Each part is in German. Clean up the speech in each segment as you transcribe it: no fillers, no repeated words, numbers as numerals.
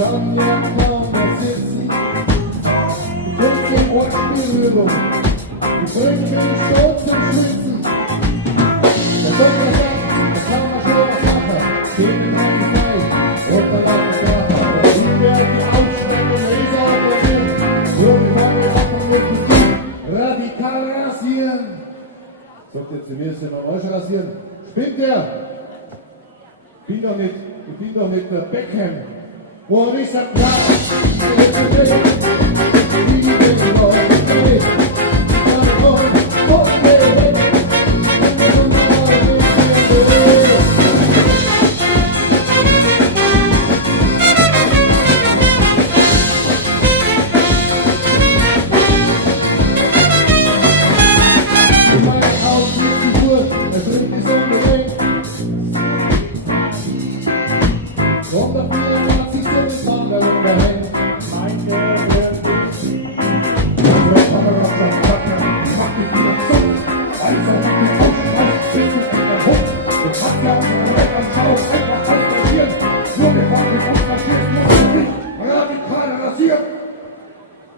kann ja kaum mehr sitzen. Die größte Wortberührung, die bringt mich stolz zum Schwitzen. Der Doktor sagt, das kann man schon was machen, gehen in meine Zeit und dann hat es Kracher. Wie werden die Aufschreckung Leser operieren, so wie meine Waffen mit dem Typ radikal rasieren. Sagt jetzt zu mir, ist der noch Arsch rasieren? Spinnt der? Ich bin doch nicht der Beckham. Und ich sag, ja,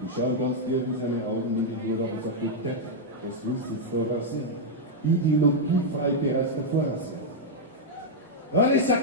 ich schaue ganz tief in seine Augen in die Jura und sage, bitte, was willst du jetzt da rasieren? Ideologiefrei bereits davor rasieren. Und ich sag,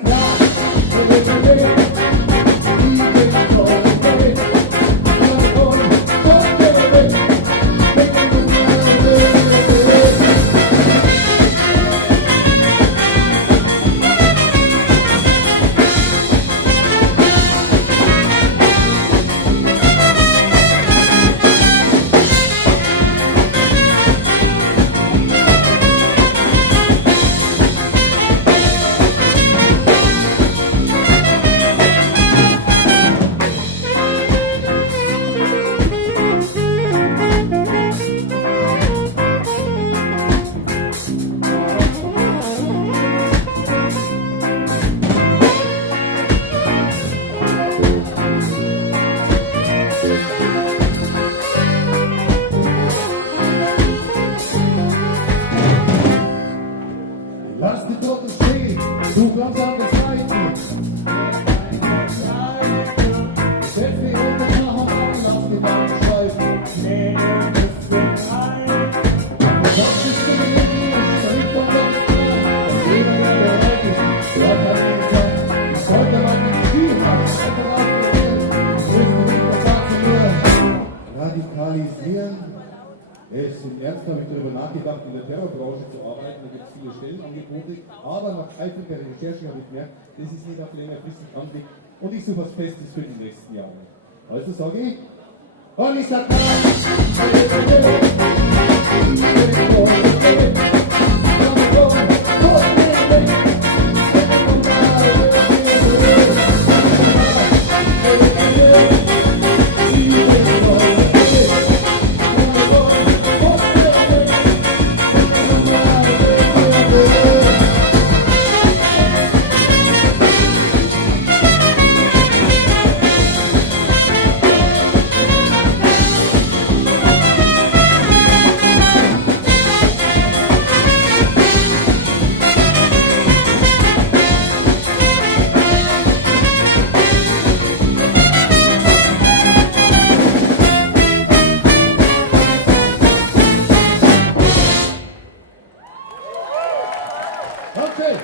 lass die Toten stehen, such langsam das Zeichen. Setz dich unter den Nachbarn an, lass die Gedanken schweifen. Das ist für mich, sprich von der Straße, dass jeder, der bereit ist, Gott hat ihn gekannt. Ich sollte man den Spiel machen, einfach ausprobieren. Müssen nicht mehr sagen, nur radikalisieren. Im Ernst habe ich darüber nachgedacht, in der Terrorbranche zu arbeiten. Da gibt es viele Stellenangebote. Aber nach eifriger Recherche habe ich gemerkt, das ist nicht auf längerfristig Anblick. Und ich suche was Festes für die nächsten Jahre. Also sage ich, und ich sage, okay.